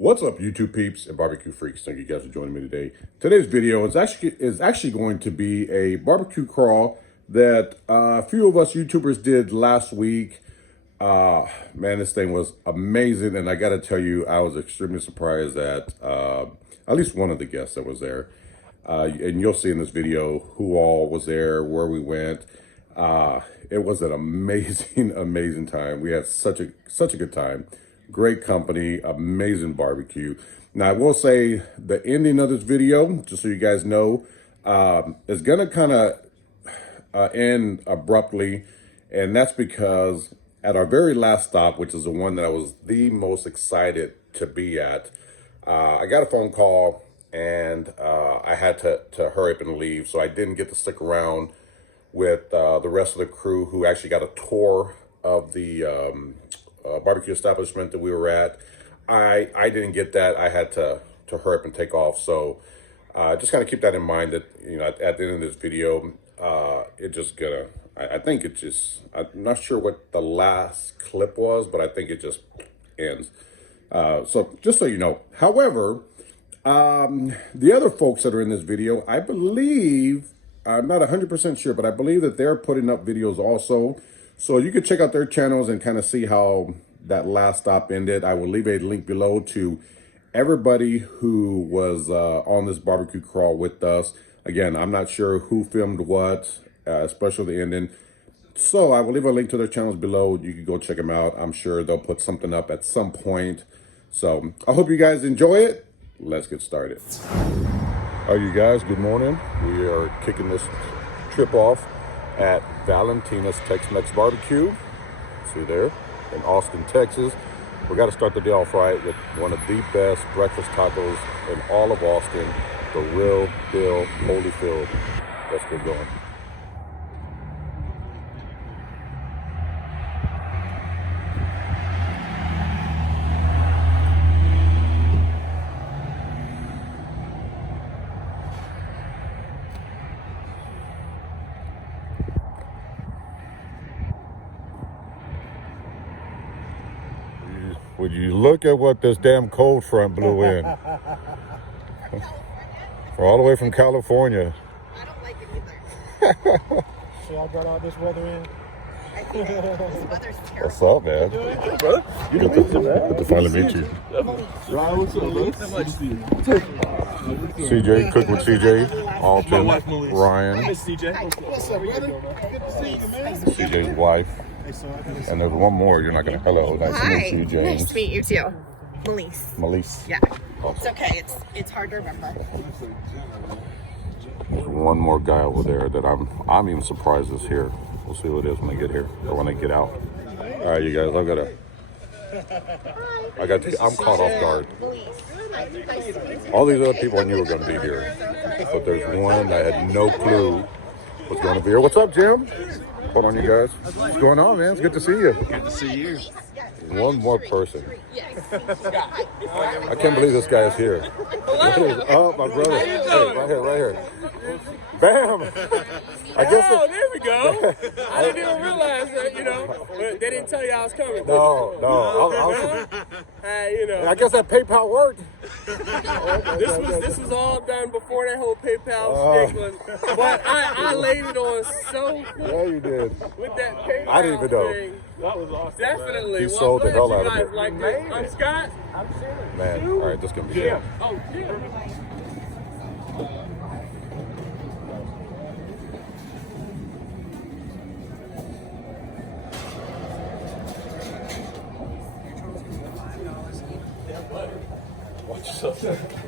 What's up, YouTube peeps and barbecue freaks? Thank you guys for joining me today. Today's video is actually going to be a barbecue crawl that a few of us YouTubers did last week. Man, this thing was amazing, and I got to tell you, I was extremely surprised at least one of the guests that was there. And you'll see in this video who all was there, where we went. It was an amazing, amazing time. We had such a good time. Great company, amazing barbecue. Now, I will say the ending of this video, just so you guys know, is going to kind of end abruptly. And that's because at our very last stop, which is the one that I was the most excited to be at, I got a phone call and I had to hurry up and leave. So I didn't get to stick around with the rest of the crew who actually got a tour of the barbecue establishment that we were at. I didn't get that. I had to hurry up and take off. So just kind of keep that in mind that, you know, at the end of this video, it just gonna, I think it just, I'm not sure what the last clip was, but I think it just ends. So just so you know. However, the other folks that are in this video, I believe, I'm not 100% sure, but I believe that they're putting up videos also. So you can check out their channels and kind of see how that last stop ended. I will leave a link below to everybody who was on this barbecue crawl with us. Again, I'm not sure who filmed what, especially the ending. So I will leave a link to their channels below. You can go check them out. I'm sure they'll put something up at some point. So I hope you guys enjoy it. Let's get started. All right, you guys, good morning. We are kicking this trip off at Valentina's Tex-Mex Barbecue. See there in Austin, Texas. We got to start the day off right with one of the best breakfast tacos in all of Austin, the Real Deal Holyfield. Let's get going. Would you look at what this damn cold front blew in? All the way from California. I don't like it either. So y'all brought all this weather in? I hate it. This weather's terrible. What's up, man? Hey, brother. Good to finally meet you. Ryan, what's up, bro? CJ, cook with CJ, Alton, Ryan, CJ. What's up, brother? Good to see you, man. CJ's wife. And there's one more. You're not gonna. Hello, nice to meet you, James. Nice to meet you too. Melise. Yeah. Awesome. It's okay. It's hard to remember. There's one more guy over there that I'm even surprised is here. We'll see who it is when I get here or when I get out. All right, you guys. I'm caught off guard. All these other people I knew were gonna be here, but there's one I had no clue was gonna be here. What's up, Jim? Hold on, you guys. What's going on, man? It's good to see you. Good to see you. One more person. I can't believe this guy is here. What is up, my brother? Hey, right here. Bam! There we go. I didn't even realize that, but they didn't tell you I was coming. No. I guess that PayPal worked. This was all done before that whole PayPal stick was. But I laid it on so good. Yeah, you did. With that PayPal I didn't even know. thing. That was awesome. Definitely. You sold the hell out of it. it. Like this. I'm Scott. Man, all right, this is gonna be good. Oh, yeah.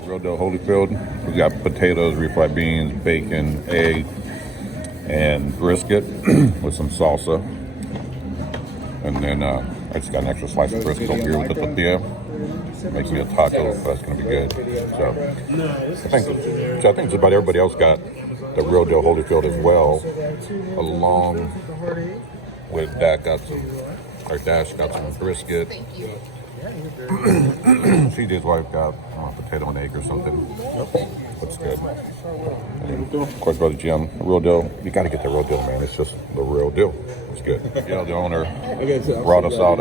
Real Deal Holyfield. We got potatoes, refried beans, bacon, egg, and brisket with some salsa. And then I just got an extra slice of brisket over here with the tortilla. Makes me a taco, but that's gonna be good. So I think just about everybody else got the Real Deal Holyfield as well. Along with that, Dash got some brisket. CJ's wife got potato and egg or something. Looks good. And of course, Brother Jim, Real Deal. You got to get the Real Deal, man. It's just the real deal. It's good. Yeah, the owner brought us out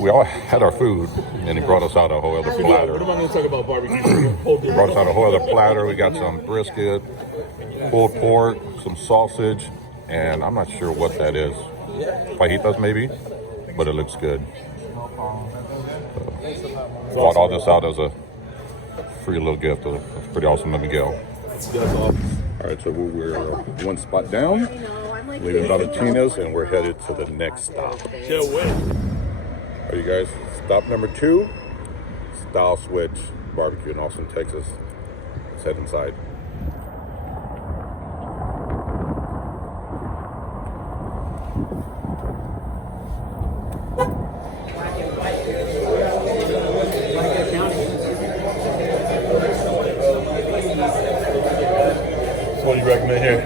we all had our food, and he brought us out a whole other platter. What am I going to talk about barbecue? Brought us out a whole other platter. We got some brisket, pulled pork, some sausage, and I'm not sure what that is. Fajitas maybe, but it looks good. So, bought all this out as a free little gift. It's pretty awesome of Miguel. All right, so we're one spot down, leaving Valentina's, and we're headed to the next stop. Can't wait. All right, you guys, stop number 2, Style Switch Barbecue in Austin, Texas. Let's head inside. What do you recommend here?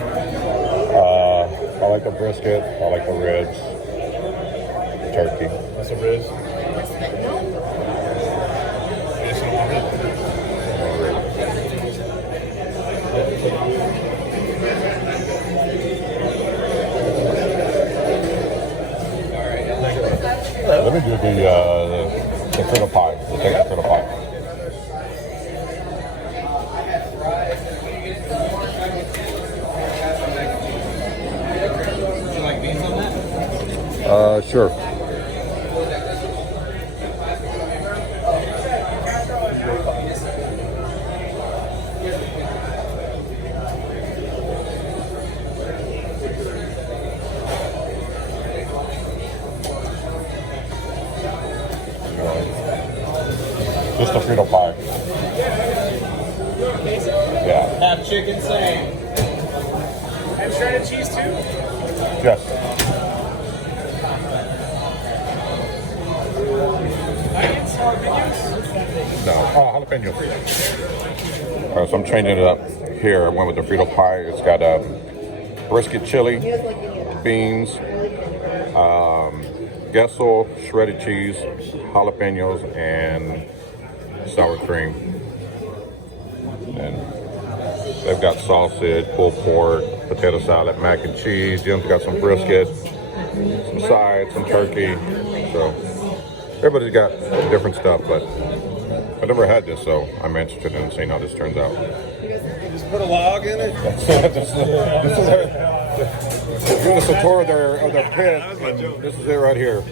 I like the brisket, I like the ribs, the turkey. That's a ribs. Let me do the fritter pie. We'll take the fritter pie. Sure. Just a Frito pie. Yeah. Half chicken, same. And shredded cheese too? Yes. Onions, jalapenos? No. Oh, jalapeno. All right, so I'm changing it up here. I went with the Frito pie. It's got brisket chili, beans, gesso, shredded cheese, jalapenos, and sour cream. And they've got sausage, pulled pork, potato salad, mac and cheese. Jim's got some brisket, some sides, some turkey. So everybody's got different stuff, but I've never had this, so I'm interested in seeing how this turns out. Just put a log in it. Give us a tour of their pit. And this is it right here.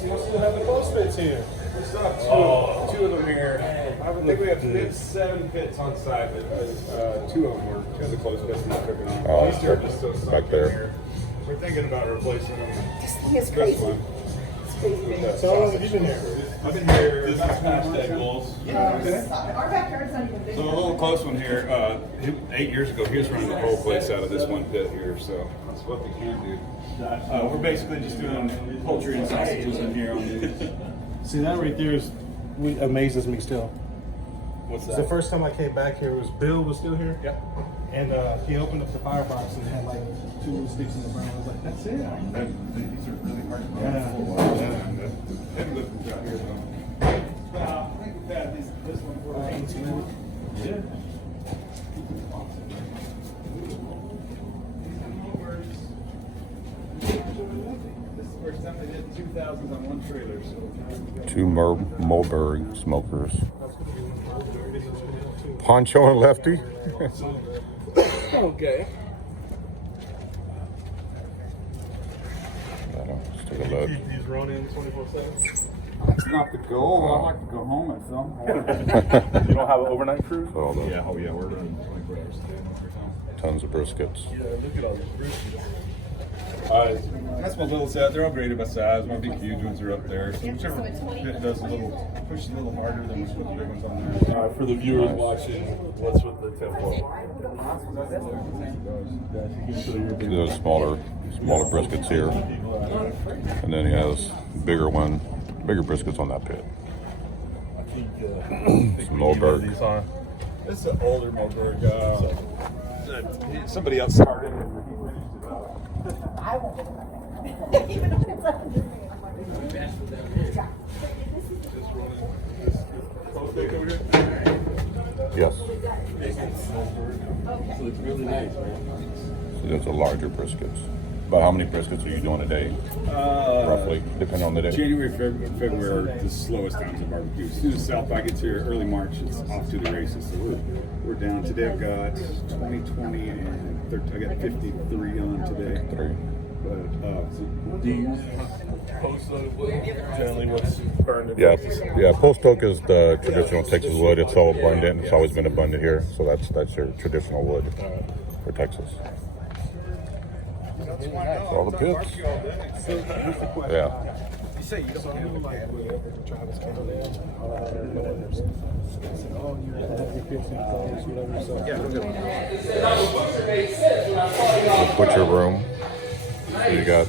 We still have the close pits here. We still have two of them here. I think we have 7 pits on site, but 2 of them were 2 of the close pits not cooking on. Oh, These two are just still stuck back there. in here. We're thinking about replacing them. This thing is crazy. So how long have you been here? I've been here. This is hashtag goals. Our backyard's not even big. So a little close one here. 8 years ago, he was running the whole place out of this one pit here, so that's what we can do. We're basically just doing poultry and sausages in here. See, that right there amazes me still. What's The first time I came back here, Bill was still here. Yep. And he opened up the firebox and had like 2 little sticks in the brown. I was like, that's it. These are really hard to burn. Yeah. They live out here though. I think we've had this one for 18. Yeah. This is the first time they did 2,000s on one trailer. So 2 Mulberry smokers. Poncho and Lefty. Okay. Let's take a look. He's running 24/7. that's not the goal. I like to go home at some point. You don't have an overnight crew? All the Yeah, oh yeah, we're running 24 hours a day. tons of briskets. Yeah, look at all these roosters. That's my little set. They're all graded by size. My big huge ones are up there. So whichever bit does push a little harder than we put the big ones on there. For the viewers watching, what's with the tempo? Those smaller briskets here, and then he has bigger briskets on that pit. I think Some Moberg. these on. This is an older Moberg. Somebody else started it. I won't. Even if it's like Yes. So it's really nice, man. So those are larger briskets. But how many briskets are you doing a day? Roughly, depending on the day. January, February are the slowest times of barbecue. As soon as South by gets here, early March, it's off to the races. So we're down. Today I've got 20, 20, and 30, I got 53 on today. 3. But, Do you post generally what's burned in Yeah, Texas? yeah. Post oak is the traditional Texas wood. It's all abundant. It's always been abundant here. So that's your traditional wood for Texas. All the pits. Yeah. You say you don't have like wherever Travis came in, oh, you have your pits and clothes, whatever. So The butcher room. So you got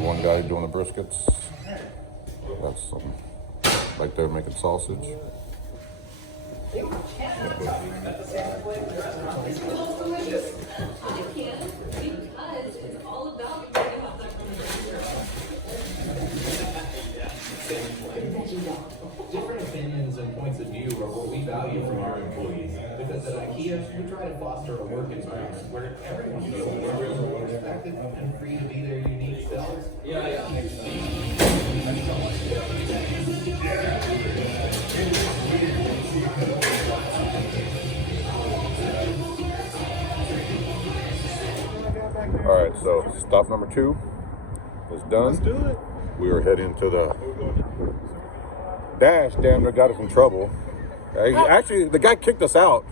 one guy doing the briskets. That's like they're making sausage. Different opinions and points of view are what we value from our employees. Because at IKEA, we try to foster a work environment where everyone feels respected and free to be their unique selves. All right, so stop number 2 is done. let's do it. We are heading to the dash. Damn near got us in trouble. Actually, the guy kicked us out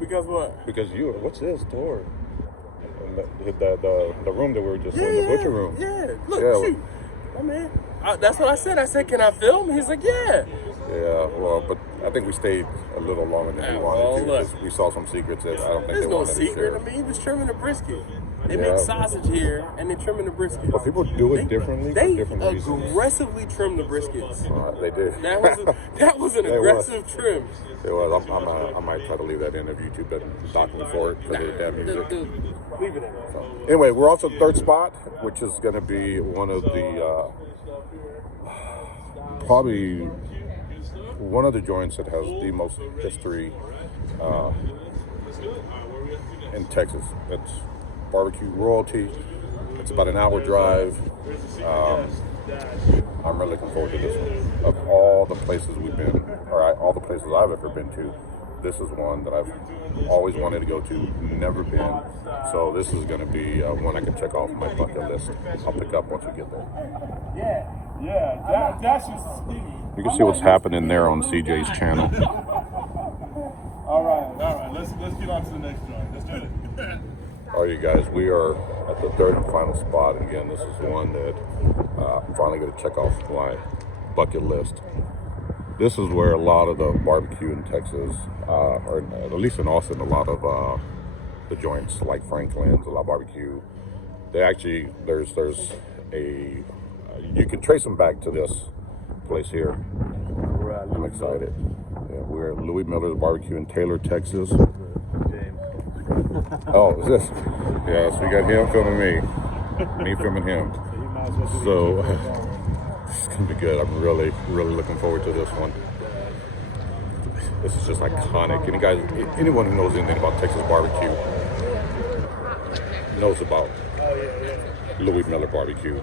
Because what? because what's this door? And the room that we were just in, the butcher room. Yeah, look, Yeah. shoot. My man. That's what I said. I said, can I film? He's like, yeah. Yeah, well, but I think we stayed a little longer than we wanted to. Well, because we saw some secrets that I don't think There's they no wanted to secret. share. I mean, he was trimming the brisket. They Yeah. make sausage here, and they trimming the brisket. But people do it differently for They different reasons. aggressively trim the briskets. They did. That was an They aggressive trim. It was. I might try to leave that in if YouTube doesn't dock me for it for the damn music. Leave it in. Anyway, we're also third spot, which is going to be one of the probably one of the joints that has the most history in Texas. It's barbecue royalty. It's about an hour drive. I'm really looking forward to this one. Of all the places we've been, all the places I've ever been to, this is one that I've always wanted to go to, never been. So this is going to be one I can check off my bucket list. I'll pick up once we get there. That's just sticky. You can see what's happening there on CJ's channel. All right. Let's get on to the next joint. Let's do it. All right, you guys, we are at the third and final spot. And again, this is one that I'm finally going to check off my bucket list. This is where a lot of the barbecue in Texas, or at least in Austin, a lot of the joints like Franklin's, a lot of barbecue. They actually, there's a, you can trace them back to this place here. I'm excited. Yeah, we're at Louis Miller's Barbecue in Taylor, Texas. Oh, is this? Yes, we got him filming me filming him. So it's gonna be good. I'm really looking forward to this one. This is just iconic. And anyone who knows anything about Texas barbecue knows about Louis Miller Barbecue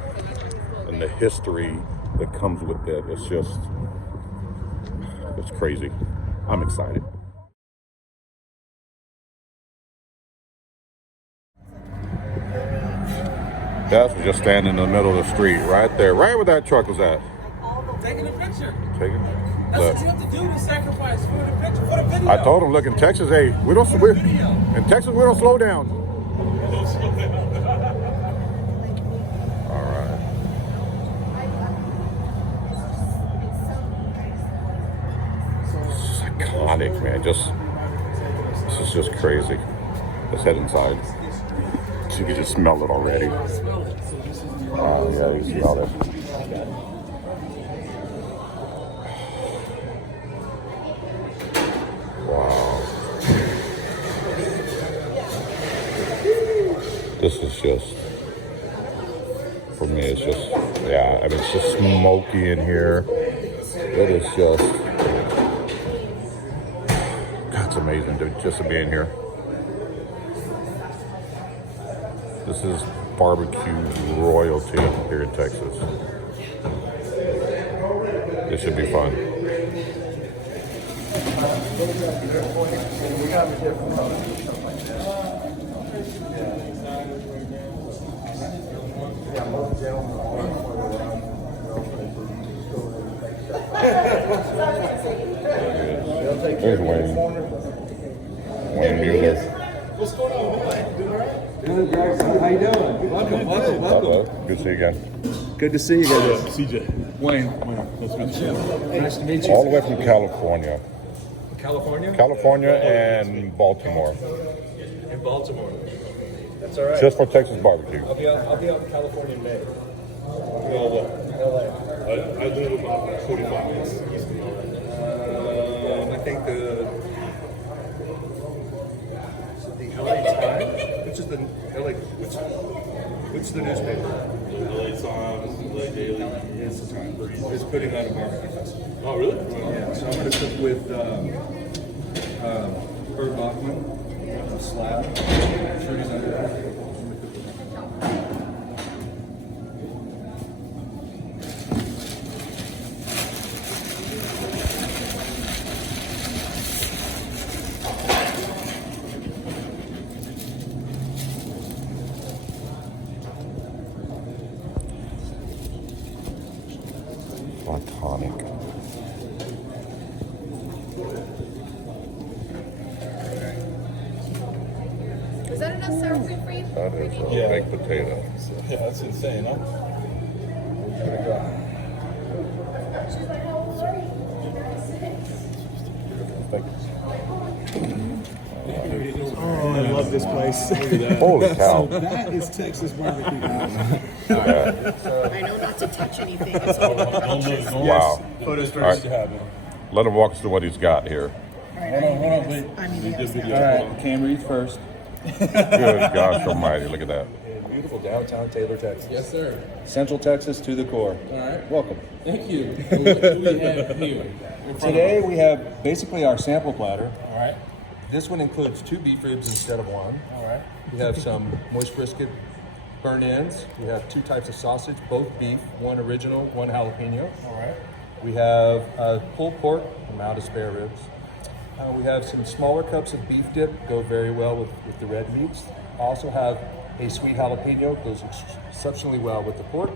and the history that comes with it. It's crazy. I'm excited. That's just standing in the middle of the street, right there, right where that truck was at. Taking a picture. That's what you have to do to sacrifice for the picture, for the video. I told him, look, in Texas, hey, in Texas, we don't slow down. All right. It's iconic, man. This is just crazy. Let's head inside. So you can just smell it already. Yeah, you see all that. Wow. This is just, for me, it's just, yeah, I mean, it's just smoky in here. It is just It's amazing just to be in here. This is barbecue royalty here in Texas. This should be fun. There's Wayne. Wayne Mueller. What's going on, man? Doing all right? Good, Jackson. How you doing? Welcome. Hello. Good to see you again. Good to see you guys. CJ. Wayne. Nice to meet you. All the way from California. California? California and Baltimore. In Baltimore. That's all right. Just for Texas barbecue. I'll be out in California in May. LA. I live about 45 minutes east of LA. I think the LA Times, which is the LA, which is the newspaper? LA Times, LA Daily. It's the Times. It's putting on a barbecue festival. Oh, really? Yeah, so I'm going to cook with Bert Bachman, Slab. I'm sure he's under there. Platonic. Was that enough sour cream for you? That is a baked potato. Yeah, that's insane, huh? She's like, how old are you? Oh, I love this place. Holy cow. That is Texas barbecue. I know not to touch anything. It's all Wow. Photos All right. first. Let him walk us through what he's got here. Hold on, wait. I need to ask that. All right, camera eats first. Good gosh almighty, look at that. Beautiful downtown Taylor, Texas. Yes, sir. Central Texas to the core. All right. Welcome. Thank you. What do we have here? Today we have basically our sample platter. All right. This one includes 2 beef ribs instead of 1. All right. We have some moist brisket burnt ends. We have 2 types of sausage, both beef, 1 original, 1 jalapeno. All right. We have pulled pork. I'm out of spare ribs. We have some smaller cups of beef dip, go very well with the red meats. Also have a sweet jalapeno, goes exceptionally well with the pork.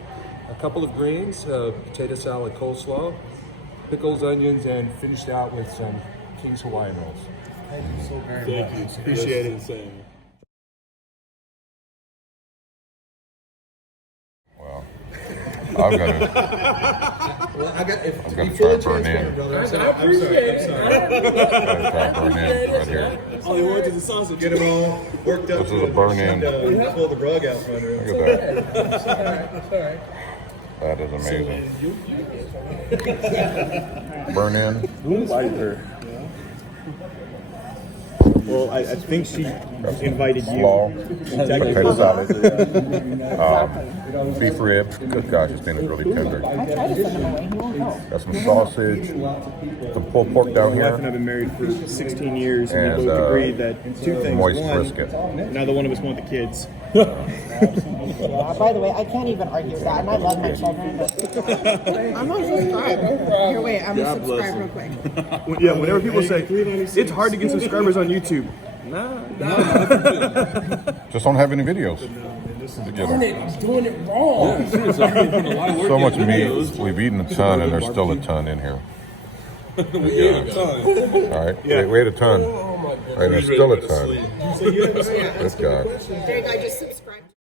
A couple of greens, potato salad, coleslaw, pickles, onions, and finished out with some King's Hawaiian rolls. Thank you so very much. Thank you. Appreciate it. Insane. Wow. I'm gonna Well, I got, if, I'm to gonna be try fully burn transparent, in. brother, I appreciate it. try burn in right here. All he wants is a sausage. Get them all worked up. This is a burn in. Pull the rug out from under Look him. at that. Sorry. That is amazing. Burn in. Like her. Well, I think she invited you. Slaw, potato salad, beef rib. Good gosh, this thing is really tender. I tried to send him away. He won't go. Got some sausage, some pulled pork down My wife and I here, have been married for 16 years, and And, we both agreed that 2 things. moist One, brisket. neither one of us want the kids. Yeah, by the way, I can't even argue with that, and I love my children. But I'm not subscribed. Here, wait, I'm gonna subscribe real quick. Yeah, whenever people say it's hard to get subscribers on YouTube, nah. Just don't have any videos. Darn it, I'm doing it wrong. So much meat. We've eaten a ton, and there's still a ton in here. All right, we ate a ton, Oh my goodness. and there's still a ton. Good God. Derek, I just subscribed.